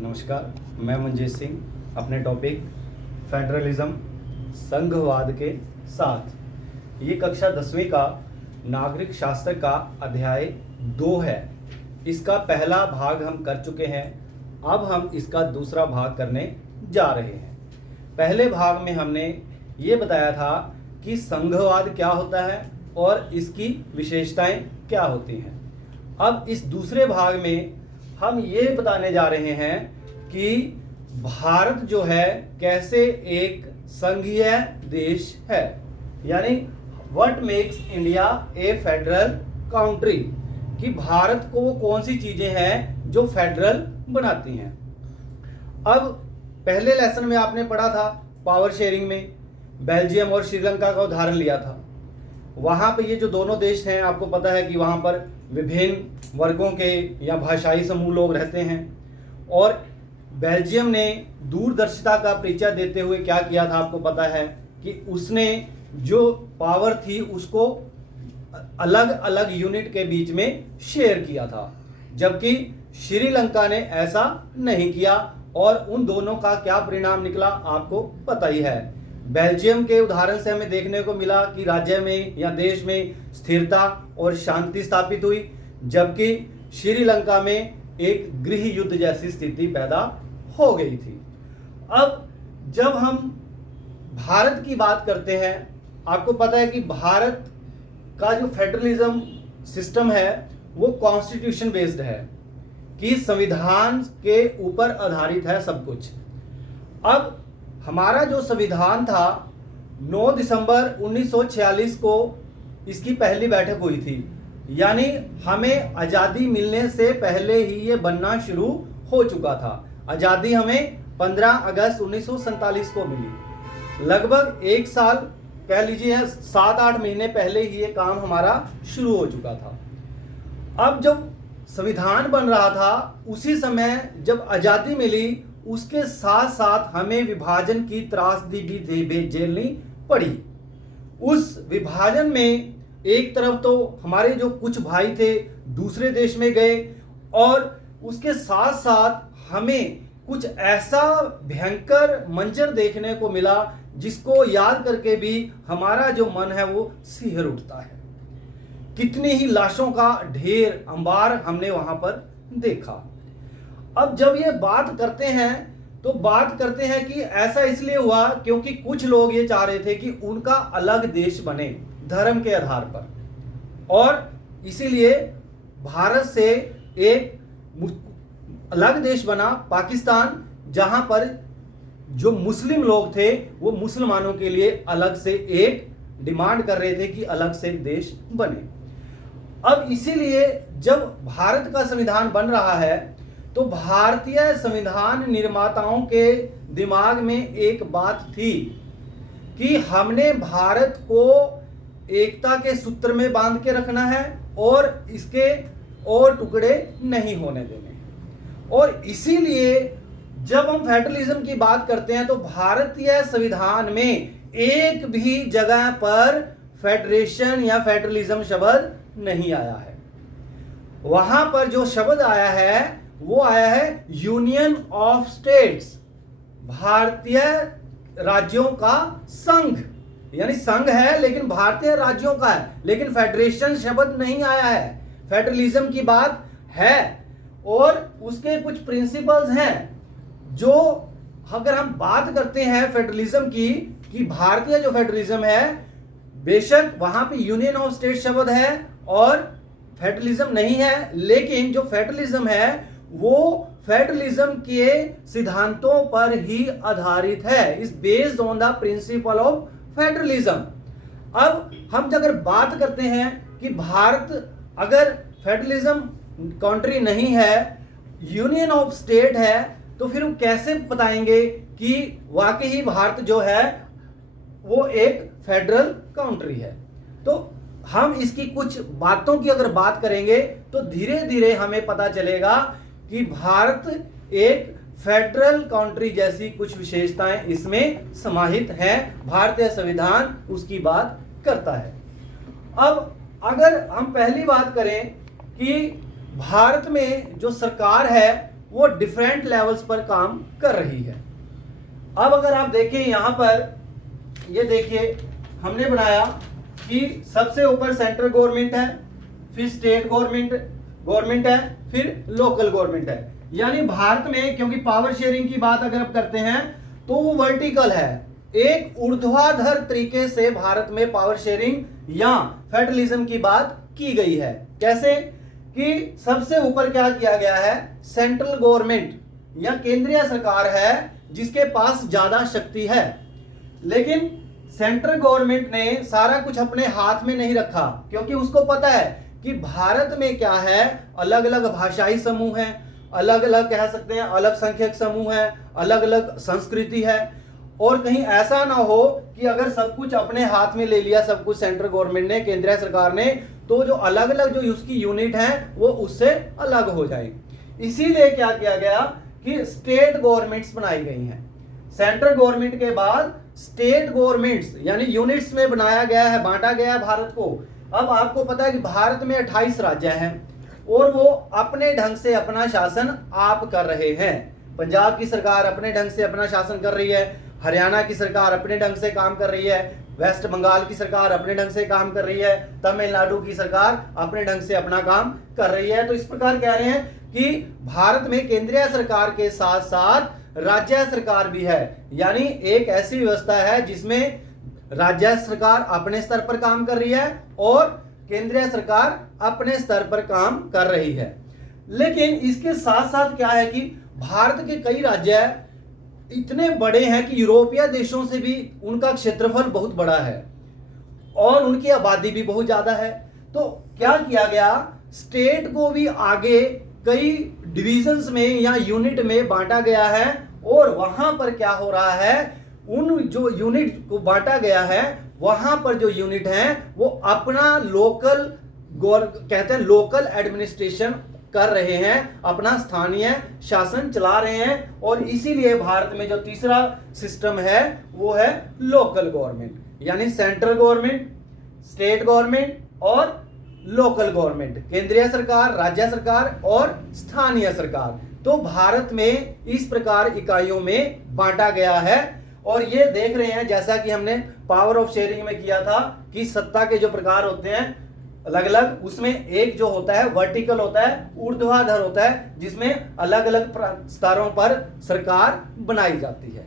नमस्कार, मैं मंजीत सिंह अपने टॉपिक फेडरलिज्म संघवाद के साथ। ये कक्षा 10वीं का नागरिक शास्त्र का अध्याय 2 है। इसका पहला भाग हम कर चुके हैं, अब हम इसका दूसरा भाग करने जा रहे हैं। पहले भाग में हमने ये बताया था कि संघवाद क्या होता है और इसकी विशेषताएं क्या होती हैं। अब इस दूसरे भाग में हम ये बताने जा रहे हैं कि भारत जो है कैसे एक संघीय देश है, यानी what makes India A federal country, कि भारत को वो कौन सी चीजें हैं जो फेडरल बनाती हैं। अब पहले लेसन में आपने पढ़ा था पावर शेयरिंग में बेल्जियम और श्रीलंका का उदाहरण लिया था। वहाँ पे ये जो दोनों देश हैं, आपको पता है कि वहाँ पर विभिन्न वर्गों के या भाषाई समूह लोग रहते हैं, और बेल्जियम ने दूरदर्शिता का परिचय देते हुए क्या किया था, आपको पता है कि उसने जो पावर थी उसको अलग अलग यूनिट के बीच में शेयर किया था, जबकि श्रीलंका ने ऐसा नहीं किया। और उन दोनों का क्या परिणाम निकला आपको पता ही है। बेल्जियम के उदाहरण से हमें देखने को मिला कि राज्य में या देश में स्थिरता और शांति स्थापित हुई, जबकि श्रीलंका में एक गृह युद्ध जैसी स्थिति पैदा हो गई थी। अब जब हम भारत की बात करते हैं, आपको पता है कि भारत का जो फेडरलिज्म सिस्टम है वो कॉन्स्टिट्यूशन बेस्ड है, कि संविधान के ऊपर आधारित है सब कुछ। अब हमारा जो संविधान था 9 दिसंबर 1946 को इसकी पहली बैठक हुई थी, यानी हमें आज़ादी मिलने से पहले ही ये बनना शुरू हो चुका था। आज़ादी हमें 15 अगस्त 1947 को मिली। लगभग एक साल कह लीजिए 7-8 महीने पहले ही ये काम हमारा शुरू हो चुका था। अब जब संविधान बन रहा था उसी समय जब आज़ादी मिली, उसके साथ साथ हमें विभाजन की त्रासदी भी झेलनी पड़ी। उस विभाजन में एक तरफ तो हमारे जो कुछ भाई थे दूसरे देश में गए, और उसके साथ साथ हमें कुछ ऐसा भयंकर मंजर देखने को मिला जिसको याद करके भी हमारा जो मन है वो सिहर उठता है। कितनी ही लाशों का ढेर अंबार हमने वहां पर देखा। अब जब ये बात करते हैं तो बात करते हैं कि ऐसा इसलिए हुआ क्योंकि कुछ लोग ये चाह रहे थे कि उनका अलग देश बने धर्म के आधार पर, और इसीलिए भारत से एक अलग देश बना पाकिस्तान, जहां पर जो मुस्लिम लोग थे वो मुसलमानों के लिए अलग से एक डिमांड कर रहे थे कि अलग से एक देश बने। अब इसीलिए जब भारत का संविधान बन रहा है तो भारतीय संविधान निर्माताओं के दिमाग में एक बात थी कि हमने भारत को एकता के सूत्र में बांध के रखना है और इसके और टुकड़े नहीं होने देने। और इसीलिए जब हम फेडरलिज्म की बात करते हैं तो भारतीय संविधान में एक भी जगह पर फेडरेशन या फेडरलिज्म शब्द नहीं आया है। वहां पर जो शब्द आया है वो आया है यूनियन ऑफ स्टेट्स, भारतीय राज्यों का संघ, यानी संघ है लेकिन भारतीय राज्यों का है, लेकिन फेडरेशन शब्द नहीं आया है। फेडरलिज्म की बात है और उसके कुछ प्रिंसिपल्स हैं जो, अगर हम बात करते हैं फेडरलिज्म की, कि भारतीय जो फेडरलिज्म है, बेशक वहां पे यूनियन ऑफ स्टेट शब्द है और फेडरलिज्म नहीं है, लेकिन जो फेडरलिज्म है वो फेडरलिज्म के सिद्धांतों पर ही आधारित है, is based on the principle of federalism. अब हम अगर बात करते हैं कि भारत अगर फेडरलिज्म कंट्री नहीं है, यूनियन ऑफ स्टेट है, तो फिर हम कैसे बताएंगे कि वाकई ही भारत जो है वो एक फेडरल कंट्री है। तो हम इसकी कुछ बातों की अगर बात करेंगे तो धीरे धीरे हमें पता चलेगा कि भारत एक फेडरल कंट्री जैसी कुछ विशेषताएं इसमें समाहित हैं। भारतीय संविधान उसकी बात करता है। अब अगर हम पहली बात करें कि भारत में जो सरकार है वो डिफरेंट लेवल्स पर काम कर रही है। अब अगर आप देखें यहां पर, ये देखिए हमने बनाया कि सबसे ऊपर सेंट्रल गवर्नमेंट है, फिर स्टेट गवर्नमेंट है, फिर लोकल गवर्नमेंट है। यानी भारत में क्योंकि पावर शेयरिंग की बात अगर आप करते हैं तो वो वर्टिकल है, एक ऊर्ध्वाधर तरीके से भारत में पावर शेयरिंग या फेडरलिज्म की बात की गई है। कैसे कि सबसे ऊपर क्या किया गया है, सेंट्रल गवर्नमेंट या केंद्रीय सरकार है जिसके पास ज्यादा शक्ति है। लेकिन सेंट्रल गवर्नमेंट ने सारा कुछ अपने हाथ में नहीं रखा, क्योंकि उसको पता है कि भारत में क्या है, अलग अलग भाषाई समूह हैं, अलग अलग कह सकते हैं अल्पसंख्यक समूह है, अलग अलग संस्कृति है, और कहीं ऐसा ना हो कि अगर सब कुछ अपने हाथ में ले लिया, सब कुछ सेंट्रल गवर्नमेंट ने, केंद्रीय सरकार ने, तो जो अलग अलग जो उसकी यूनिट है वो उससे अलग हो जाए। इसीलिए क्या किया गया कि स्टेट गवर्नमेंट्स बनाई गई हैं। सेंट्रल गवर्नमेंट के बाद स्टेट गवर्नमेंट्स यानी यूनिट्स में बनाया गया है, बांटा गया है भारत को। अब आपको पता है कि भारत में 28 राज्य हैं और वो अपने ढंग से अपना शासन आप कर रहे हैं। पंजाब की सरकार अपने ढंग से अपना शासन कर रही है, हरियाणा की सरकार अपने ढंग से काम कर रही है, वेस्ट बंगाल की सरकार अपने ढंग से काम कर रही है, तमिलनाडु की सरकार अपने ढंग से अपना काम कर रही है। तो इस प्रकार कह रहे हैं कि भारत में केंद्रीय सरकार के साथ साथ राज्य सरकार भी है। यानी एक ऐसी व्यवस्था है जिसमें राज्य सरकार अपने स्तर पर काम कर रही है और केंद्रीय सरकार अपने स्तर पर काम कर रही है। लेकिन इसके साथ साथ क्या है कि भारत के कई राज्य इतने बड़े हैं कि यूरोपीय देशों से भी उनका क्षेत्रफल बहुत बड़ा है और उनकी आबादी भी बहुत ज्यादा है। तो क्या किया गया, स्टेट को भी आगे कई डिविजन्स में या यूनिट में बांटा गया है और वहां पर क्या हो रहा है, उन जो यूनिट को बांटा गया है वहां पर जो यूनिट है वो अपना लोकल कहते हैं लोकल एडमिनिस्ट्रेशन कर रहे हैं, अपना स्थानीय शासन चला रहे हैं। और इसीलिए भारत में जो तीसरा सिस्टम है वो है लोकल गवर्नमेंट, यानी सेंट्रल गवर्नमेंट, स्टेट गवर्नमेंट और लोकल गवर्नमेंट, केंद्रीय सरकार, राज्य सरकार और स्थानीय सरकार। तो भारत में इस प्रकार इकाइयों में बांटा गया है। और ये देख रहे हैं जैसा कि हमने पावर ऑफ शेयरिंग में किया था कि सत्ता के जो प्रकार होते हैं अलग अलग, उसमें एक जो होता है वर्टिकल होता है, ऊर्ध्वाधर होता है, जिसमें अलग अलग स्तरों पर सरकार बनाई जाती है।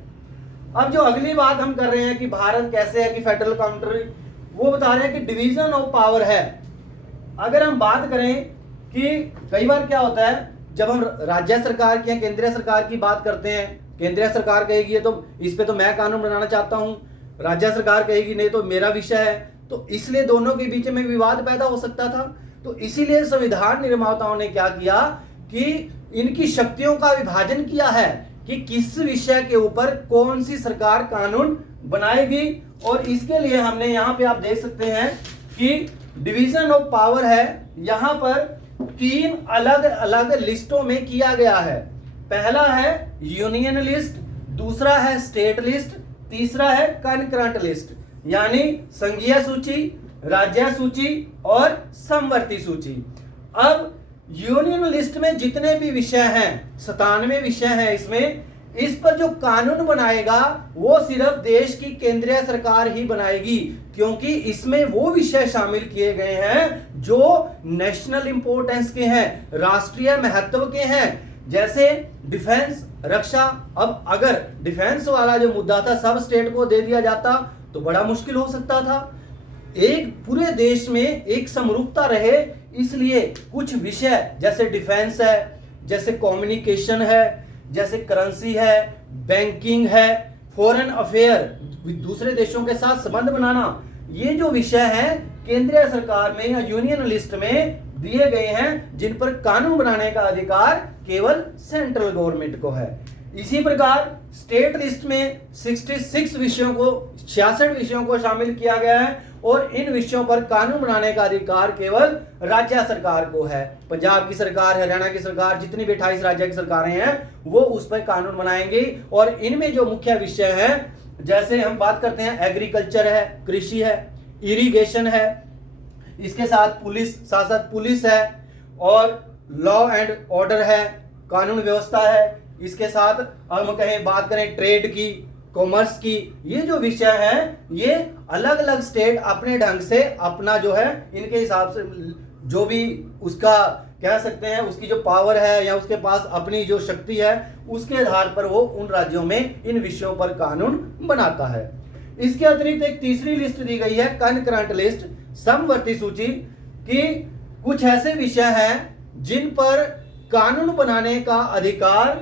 अब जो अगली बात हम कर रहे हैं कि भारत कैसे है कि फेडरल काउंट्री, वो बता रहे हैं कि डिवीजन ऑफ पावर है। अगर हम बात करें कि कई बार क्या होता है जब हम राज्य सरकार की या केंद्रीय सरकार की बात करते हैं, केंद्रीय सरकार कहेगी तो इस पे तो मैं कानून बनाना चाहता हूं, राज्य सरकार कहेगी नहीं तो मेरा विषय है, तो इसलिए दोनों के बीच में विवाद पैदा हो सकता था। तो इसीलिए संविधान निर्माताओं ने क्या किया कि इनकी शक्तियों का विभाजन किया है कि किस विषय के ऊपर कौन सी सरकार कानून बनाएगी। और इसके लिए हमने यहाँ पे आप देख सकते हैं कि डिवीजन ऑफ पावर है, यहाँ पर 3 अलग अलग लिस्टों में किया गया है। पहला है यूनियन लिस्ट, दूसरा है स्टेट लिस्ट, तीसरा है कनकरेंट लिस्ट, यानी संघीय सूची, राज्य सूची और समवर्ती सूची। अब यूनियन लिस्ट में जितने भी विषय हैं, 97 विषय हैं इसमें, इस पर जो कानून बनाएगा वो सिर्फ देश की केंद्रीय सरकार ही बनाएगी, क्योंकि इसमें वो विषय शामिल किए गए हैं जो नेशनल इंपॉर्टेंस के हैं, राष्ट्रीय महत्व के हैं, जैसे डिफेंस, रक्षा। अब अगर डिफेंस वाला जो मुद्दा था सब स्टेट को दे दिया जाता तो बड़ा मुश्किल हो सकता था। एक पूरे देश में एक समरूपता रहे, इसलिए कुछ विषय जैसे डिफेंस है, जैसे कम्युनिकेशन है, जैसे करेंसी है, बैंकिंग है, फॉरेन अफेयर, दूसरे देशों के साथ संबंध बनाना, ये जो विषय है केंद्रीय सरकार में या यूनियन लिस्ट में दिए गए हैं, जिन पर कानून बनाने का अधिकार केवल सेंट्रल गवर्नमेंट को है। इसी प्रकार स्टेट लिस्ट में 66 विषयों को 66 विषयों को शामिल किया गया है और इन विषयों पर कानून बनाने का अधिकार केवल राज्य सरकार को है। पंजाब की सरकार, हरियाणा की सरकार, जितनी भी 28 राज्य की सरकारें हैं वो उस पर कानून बनाएंगी। और इनमें जो मुख्य विषय है, जैसे हम बात करते हैं एग्रीकल्चर है, कृषि है, इरिगेशन है, इसके साथ पुलिस है और लॉ एंड ऑर्डर है, कानून व्यवस्था है, इसके साथ हम कहें बात करें ट्रेड की, कॉमर्स की, ये जो विषय हैं ये अलग अलग स्टेट अपने ढंग से अपना जो है इनके हिसाब से जो भी उसका कह सकते हैं उसकी जो पावर है या उसके पास अपनी जो शक्ति है उसके आधार पर वो उन राज्यों में इन विषयों पर कानून बनाता है। इसके अतिरिक्त एक तीसरी लिस्ट दी गई है कनकरेंट लिस्ट, समवर्ती सूची, कि कुछ ऐसे विषय हैं जिन पर कानून बनाने का अधिकार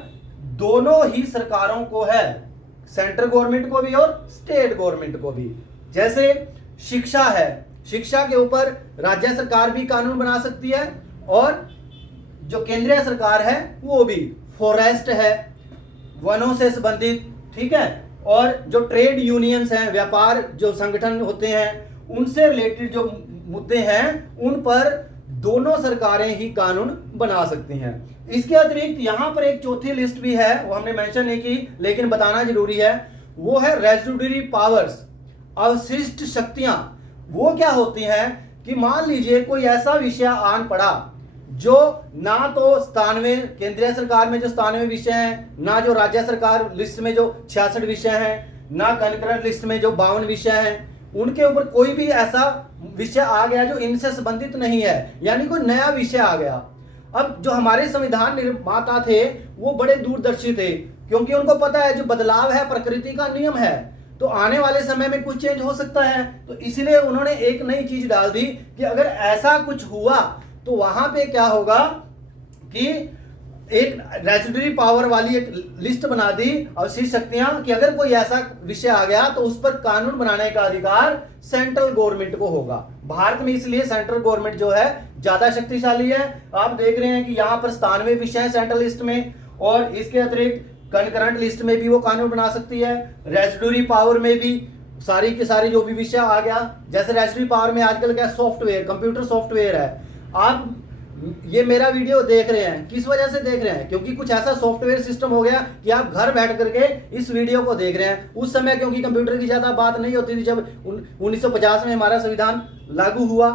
दोनों ही सरकारों को है, सेंट्रल गवर्नमेंट को भी और स्टेट गवर्नमेंट को भी। जैसे शिक्षा है, शिक्षा के ऊपर राज्य सरकार भी कानून बना सकती है और जो केंद्रीय सरकार है वो भी। फॉरेस्ट है, वनों से संबंधित, ठीक है, और जो ट्रेड यूनियंस हैं, व्यापार जो संगठन होते हैं उनसे रिलेटेड जो मुद्दे हैं उन पर दोनों सरकारें ही कानून बना सकती हैं। इसके अतिरिक्त यहां पर एक चौथी लिस्ट भी है, वो हमने मेंशन नहीं की लेकिन बताना जरूरी है, वो है रेसिड्यूरी पावर्स, अवशिष्ट शक्तियां। वो क्या होती हैं कि मान लीजिए कोई ऐसा विषय आन पड़ा जो ना तो स्थानवे केंद्रीय सरकार में जो 97 विषय हैं, ना जो राज्य सरकार लिस्ट में जो 66 विषय हैं, ना कनकरेंट लिस्ट में जो 52 विषय हैं, उनके ऊपर कोई भी ऐसा विषय आ गया जो इनसे संबंधित नहीं है, यानी कोई नया विषय आ गया। अब जो हमारे संविधान निर्माता थे वो बड़े दूरदर्शी थे, क्योंकि उनको पता है जो बदलाव है प्रकृति का नियम है, तो आने वाले समय में कुछ चेंज हो सकता है, तो इसलिए उन्होंने एक नई चीज डाल दी कि अगर ऐसा कुछ हुआ तो वहां पे क्या होगा कि एक रेसिड्यूरी पावर वाली एक लिस्ट बना दी, अवशिष्ट शक्तियां, कि अगर कोई ऐसा विषय आ गया तो उस पर कानून बनाने का अधिकार सेंट्रल गवर्नमेंट को होगा। भारत में इसलिए सेंट्रल गवर्नमेंट जो है ज्यादा शक्तिशाली है। आप देख रहे हैं कि यहां पर 97 विषय है सेंट्रल लिस्ट में, और इसके अतिरिक्त कनकरेंट लिस्ट में भी वो कानून बना सकती है, रेसिड्यूरी पावर में भी सारी की सारी जो भी विषय आ गया। जैसे रेसिड्यूरी पावर में आजकल क्या सॉफ्टवेयर, कंप्यूटर सॉफ्टवेयर है, आप ये मेरा वीडियो देख रहे हैं किस वजह से देख रहे हैं, क्योंकि कुछ ऐसा सॉफ्टवेयर सिस्टम हो गया कि आप घर बैठ करके इस वीडियो को देख रहे हैं। उस समय क्योंकि कंप्यूटर की ज्यादा बात नहीं होती थी जब 1950 में हमारा संविधान लागू हुआ,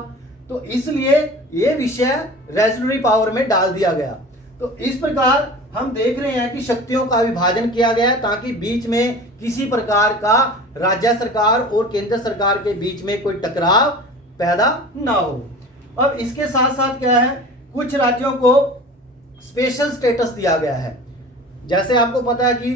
तो इसलिए ये विषय रेसिड्यूरी पावर में डाल दिया गया। तो इस प्रकार हम देख रहे हैं कि शक्तियों का विभाजन किया गया है ताकि बीच में किसी प्रकार का राज्य सरकार और केंद्र सरकार के बीच में कोई टकराव पैदा ना हो। अब इसके साथ साथ क्या है, कुछ राज्यों को स्पेशल स्टेटस दिया गया है। जैसे आपको पता है कि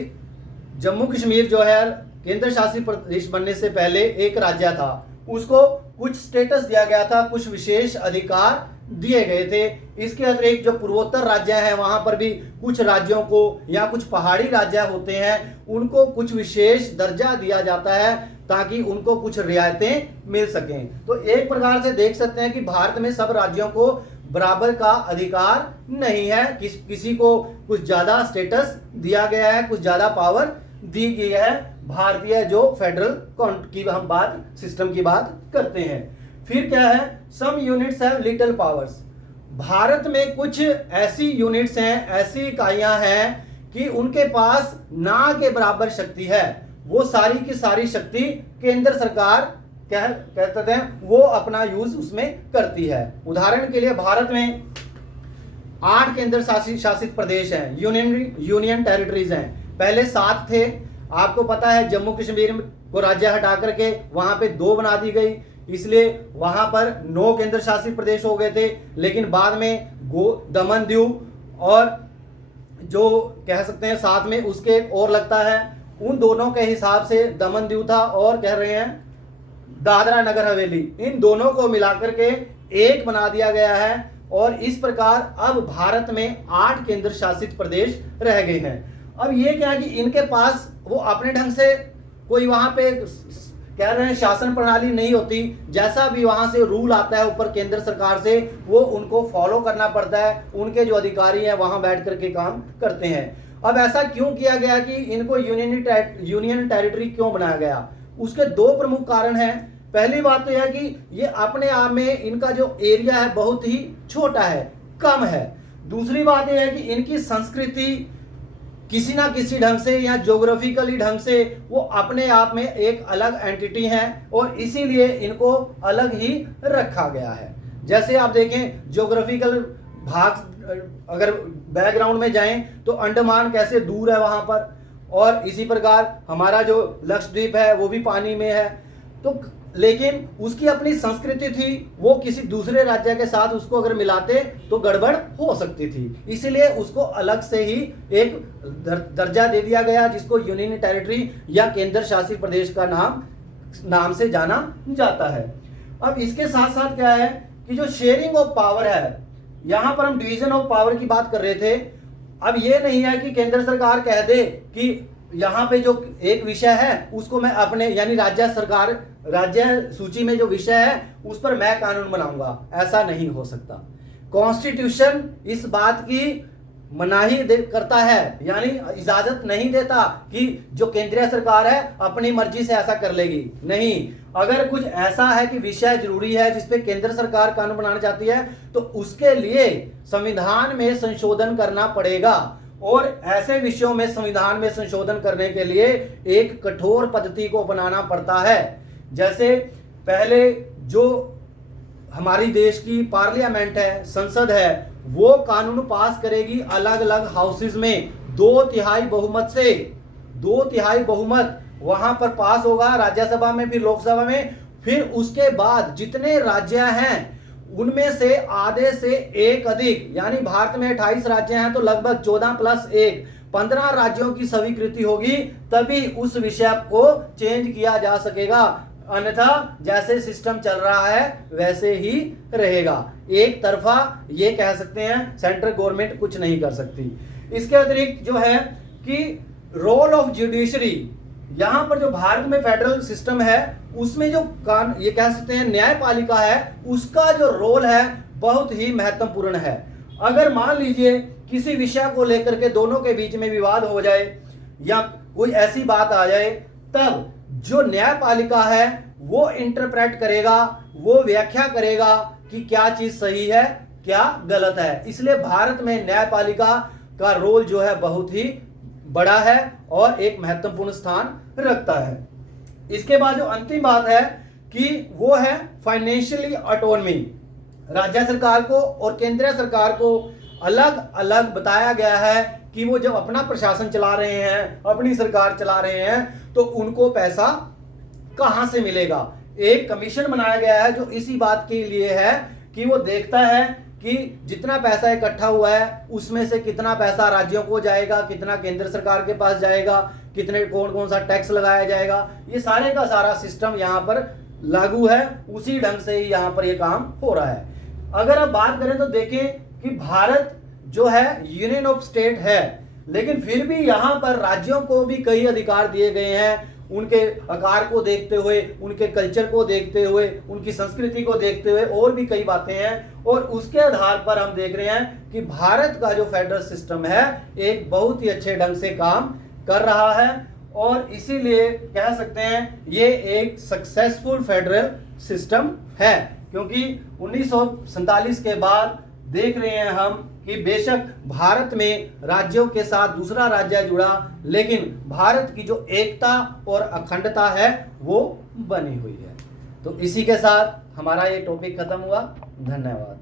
जम्मू कश्मीर जो है केंद्र शासित प्रदेश बनने से पहले एक राज्य था, उसको कुछ स्टेटस दिया गया था, कुछ विशेष अधिकार दिए गए थे। इसके अतिरिक्त जो पूर्वोत्तर राज्य हैं वहां पर भी कुछ राज्यों को या कुछ पहाड़ी राज्य होते हैं उनको कुछ विशेष दर्जा दिया जाता है ताकि उनको कुछ रियायतें मिल सकें। तो एक प्रकार से देख सकते हैं कि भारत में सब राज्यों को बराबर का अधिकार नहीं है, किसी को कुछ ज्यादा स्टेटस दिया गया है, कुछ ज्यादा पावर दी गई है। भारतीय जो फेडरल की हम बात सिस्टम की बात करते हैं। फिर क्या है, some units have little powers. Bharat में कुछ ऐसी यूनिट्स हैं, ऐसी इकाइयां हैं कि उनके पास ना के बराबर शक्ति है, वो सारी की सारी शक्ति केंद्र सरकार कहते हैं वो अपना यूज उसमें करती है। उदाहरण के लिए भारत में 8 केंद्र शासित प्रदेश हैं, यूनियन टेरिटरीज हैं। पहले 7 थे, आपको पता है जम्मू कश्मीर को राज्य हटा करके वहां पे 2 बना दी गई, इसलिए वहां पर 9 केंद्र शासित प्रदेश हो गए थे। लेकिन बाद में दमन दीव और जो कह सकते हैं साथ में उसके और लगता है, उन दोनों के हिसाब से दमन दीव था और कह रहे हैं दादरा नगर हवेली, इन दोनों को मिलाकर के एक बना दिया गया है। और इस प्रकार अब भारत में 8 केंद्र शासित प्रदेश रह गए हैं। अब ये क्या है कि इनके पास वो अपने ढंग से कोई वहां पे कह रहे हैं शासन प्रणाली नहीं होती, जैसा भी वहां से रूल आता है ऊपर केंद्र सरकार से वो उनको फॉलो करना पड़ता है, उनके जो अधिकारी हैं वहां बैठ करके काम करते हैं। अब ऐसा क्यों किया गया कि इनको यूनियन टेरिटरी क्यों बनाया गया, उसके 2 प्रमुख कारण हैं। पहली बात तो यह है कि ये अपने आप में इनका जो एरिया है बहुत ही छोटा है, कम है। दूसरी बात यह है कि इनकी संस्कृति किसी ना किसी ढंग से या ज्योग्राफिकली ढंग से वो अपने आप में एक अलग एंटिटी है और इसीलिए इनको अलग ही रखा गया है। जैसे आप देखें ज्योग्राफिकल भाग अगर बैकग्राउंड में जाएं तो अंडमान कैसे दूर है वहां पर, और इसी प्रकार हमारा जो लक्षद्वीप है वो भी पानी में है। तो लेकिन उसकी अपनी संस्कृति थी, वो किसी दूसरे राज्य के साथ उसको अगर मिलाते तो गड़बड़ हो सकती थी, इसलिए उसको अलग से ही एक दर्जा दे दिया गया जिसको यूनियन टेरिटरी या केंद्र शासित प्रदेश का नाम से जाना जाता है। अब इसके साथ साथ क्या है कि जो शेयरिंग ऑफ पावर है, यहां पर हम डिवीजन ऑफ पावर की बात कर रहे थे। अब ये नहीं है कि केंद्र सरकार कह दे कि यहाँ पे जो एक विषय है उसको मैं अपने यानी राज्य सूची में जो विषय है उस पर मैं कानून बनाऊंगा, ऐसा नहीं हो सकता। कॉन्स्टिट्यूशन इस बात की मनाही करता है, यानी इजाजत नहीं देता कि जो केंद्रीय सरकार है अपनी मर्जी से ऐसा कर लेगी, नहीं। अगर कुछ ऐसा है कि विषय जरूरी है जिसपे केंद्र सरकार कानून बनाना चाहती है तो उसके लिए संविधान में संशोधन करना पड़ेगा, और ऐसे विषयों में संविधान में संशोधन करने के लिए एक कठोर पद्धति को अपनाना पड़ता है। जैसे पहले जो हमारी देश की पार्लियामेंट है, संसद है, वो कानून पास करेगी अलग अलग हाउसेज में 2/3 बहुमत से। 2/3 बहुमत वहां पर पास होगा, राज्यसभा में, फिर लोकसभा में, फिर उसके बाद जितने राज्य हैं उनमें से आधे से एक अधिक, यानी भारत में 28 राज्य हैं तो लगभग 14 + 1 15 राज्यों की स्वीकृति होगी, तभी उस विषय को चेंज किया जा सकेगा। अन्यथा जैसे सिस्टम चल रहा है वैसे ही रहेगा, एक तरफा ये कह सकते हैं सेंट्रल गवर्नमेंट कुछ नहीं कर सकती। इसके अतिरिक्त जो है कि रोल ऑफ जुडिशरी, यहां पर जो भारत में फेडरल सिस्टम है उसमें जो ये कह सकते हैं न्यायपालिका है, उसका जो रोल है बहुत ही महत्वपूर्ण है। अगर मान लीजिए किसी विषय को लेकर के दोनों के बीच में विवाद हो जाए या कोई ऐसी बात आ जाए, तब जो न्यायपालिका है वो इंटरप्रेट करेगा, वो व्याख्या करेगा कि क्या चीज सही है क्या गलत है। इसलिए भारत में न्यायपालिका का रोल जो है बहुत ही बड़ा है और एक महत्वपूर्ण स्थान रखता है। इसके बाद जो अंतिम बात है कि वो है फाइनेंशियली ऑटोनॉमी। राज्य सरकार को और केंद्रीय सरकार को अलग अलग बताया गया है कि वो जब अपना प्रशासन चला रहे हैं, अपनी सरकार चला रहे हैं, तो उनको पैसा कहां से मिलेगा। एक कमीशन बनाया गया है जो इसी बात के लिए है कि वो देखता है कि जितना पैसा इकट्ठा हुआ है उसमें से कितना पैसा राज्यों को जाएगा, कितना केंद्र सरकार के पास जाएगा, कितने कौन सा टैक्स लगाया जाएगा। ये सारे का सारा सिस्टम यहाँ पर लागू है, उसी ढंग से ही यहाँ पर ये काम हो रहा है। अगर आप बात करें तो देखें कि भारत जो है यूनियन ऑफ स्टेट है, लेकिन फिर भी यहाँ पर राज्यों को भी कई अधिकार दिए गए हैं, उनके आकार को देखते हुए, उनके कल्चर को देखते हुए, उनकी संस्कृति को देखते हुए और भी कई बातें हैं। और उसके आधार पर हम देख रहे हैं कि भारत का जो फेडरल सिस्टम है एक बहुत ही अच्छे ढंग से काम कर रहा है, और इसीलिए कह सकते हैं ये एक सक्सेसफुल फेडरल सिस्टम है। क्योंकि 1947 के बाद देख रहे हैं हम कि बेशक भारत में राज्यों के साथ दूसरा राज्य जुड़ा, लेकिन भारत की जो एकता और अखंडता है वो बनी हुई है। तो इसी के साथ हमारा ये टॉपिक खत्म हुआ। धन्यवाद।